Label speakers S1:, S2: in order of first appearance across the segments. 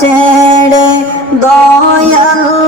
S1: ছেড়ে দয়াল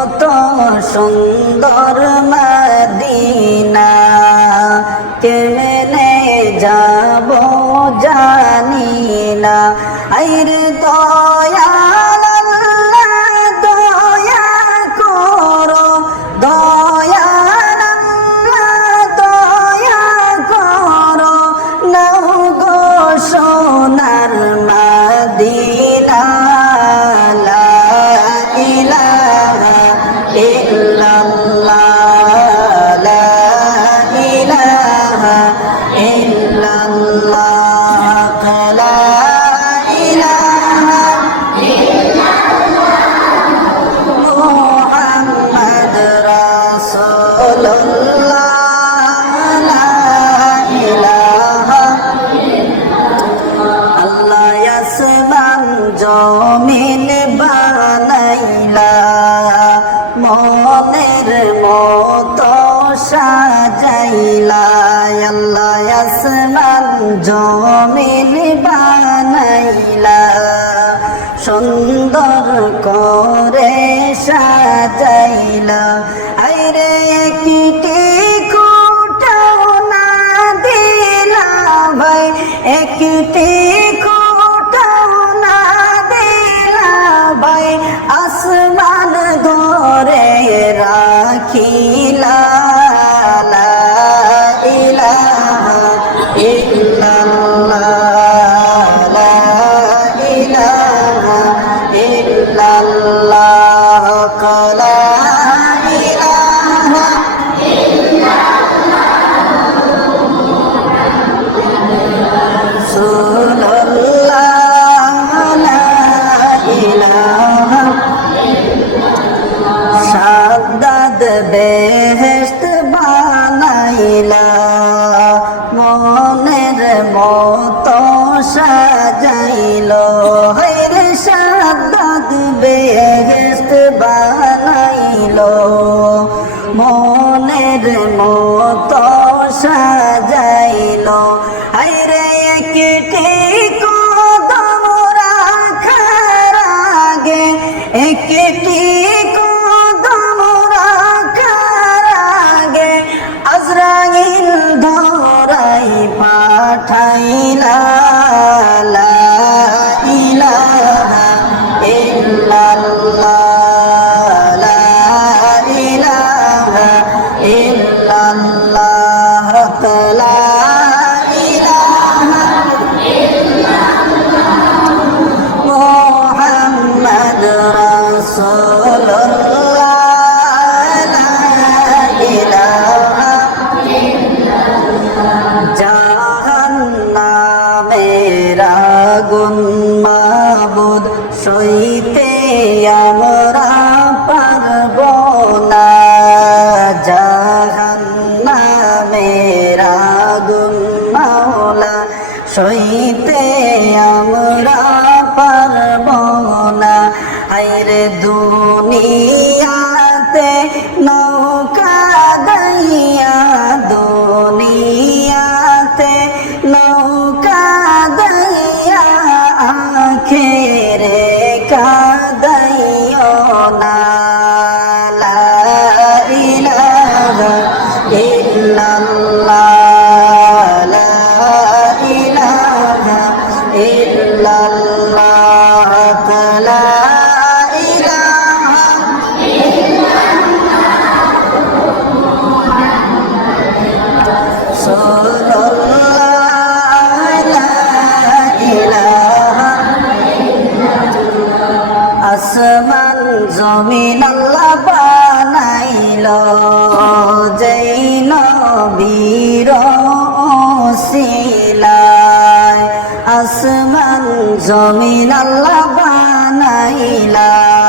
S1: কত সুন্দর মদিনা। কেমনে যাব জানি না। আইর তো একটি আল্লাহ বানাইলা।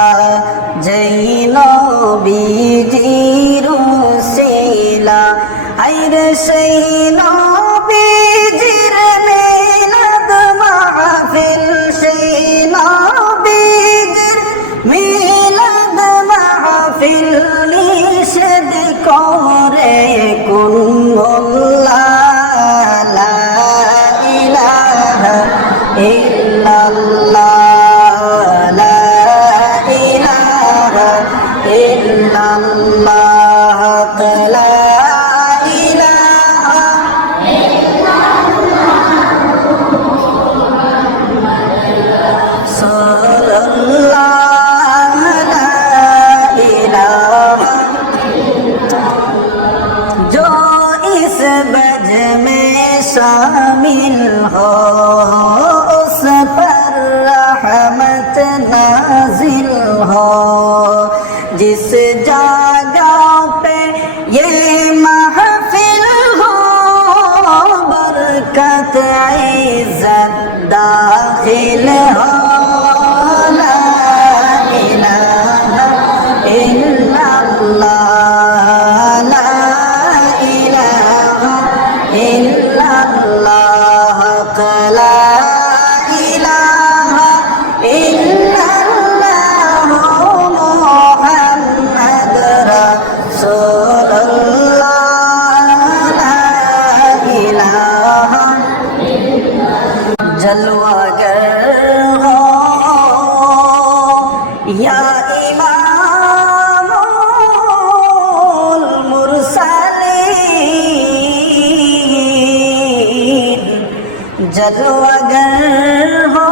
S1: जलवागर हो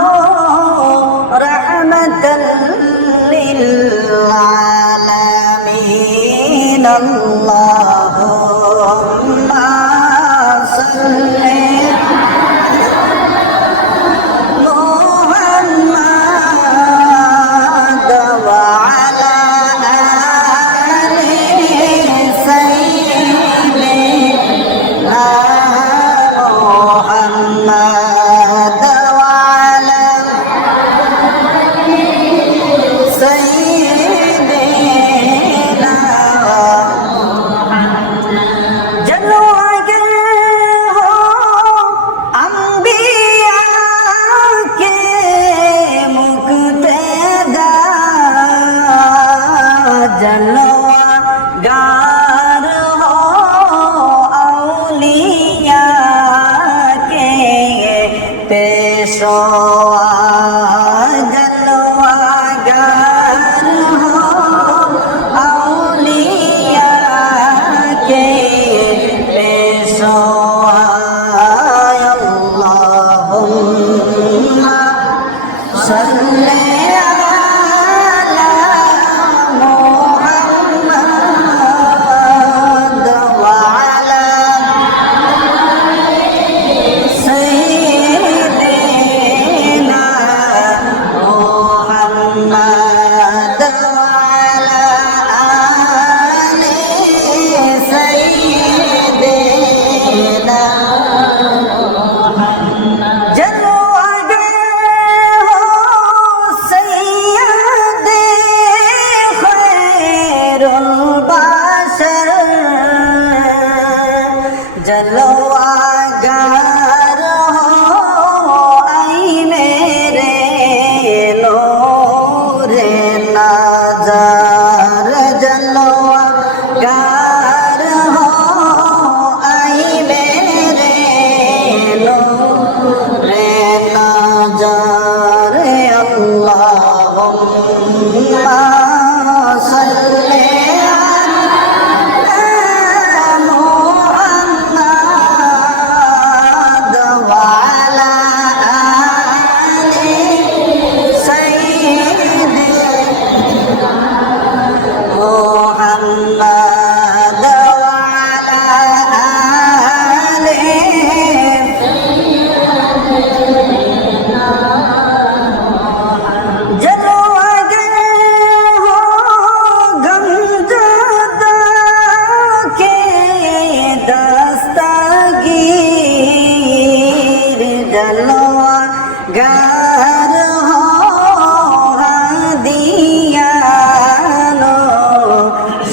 S1: रहमतल लिल आलमीन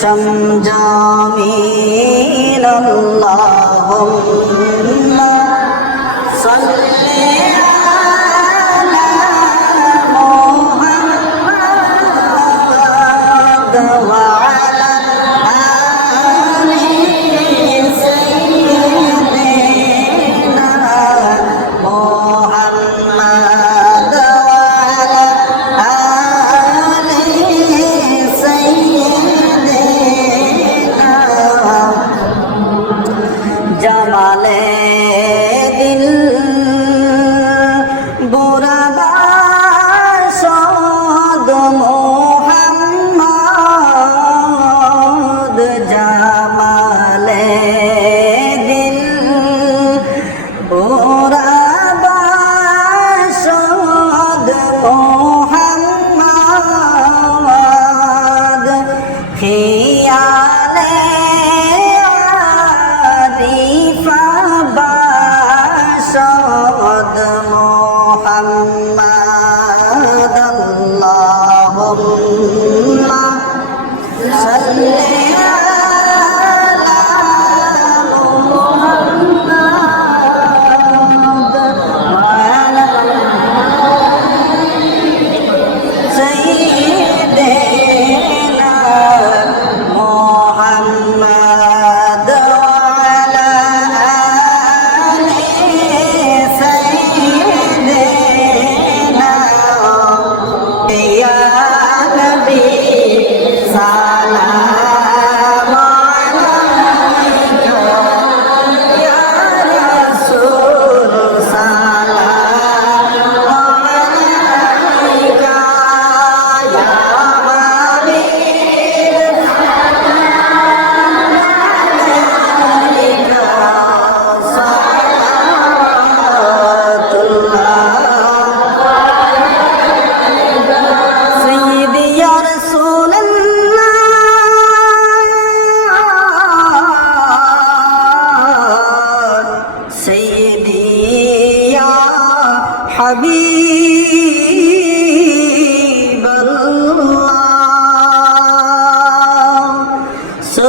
S1: شمشم جميل اللهم صل على แล้ว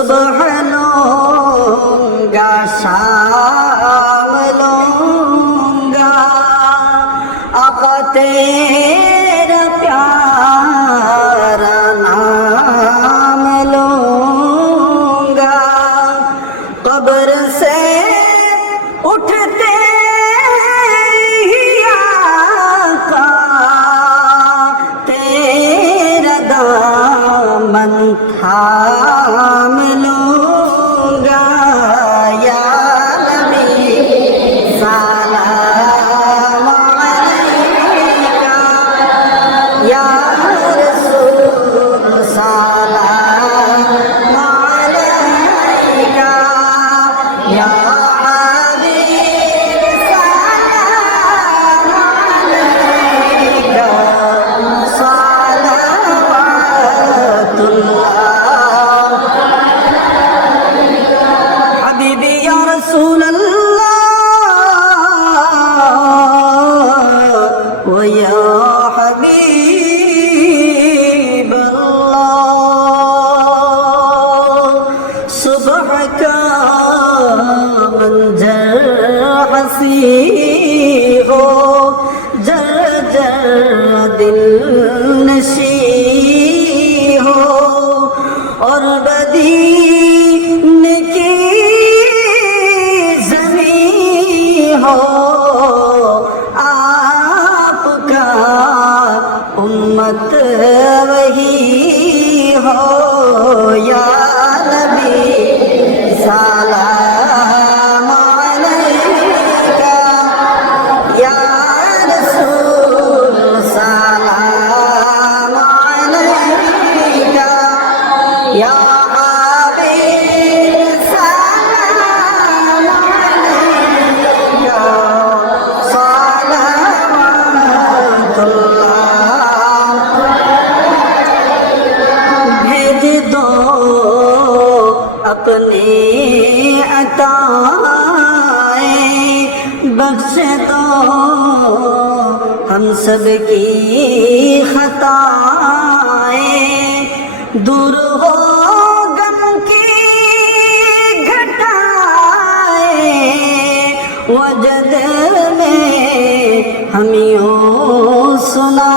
S1: শুধু গাছা का मंजर हसी बख्श तो हम सब की खताए दूर हो गम की घटाए। वजद में हम सुना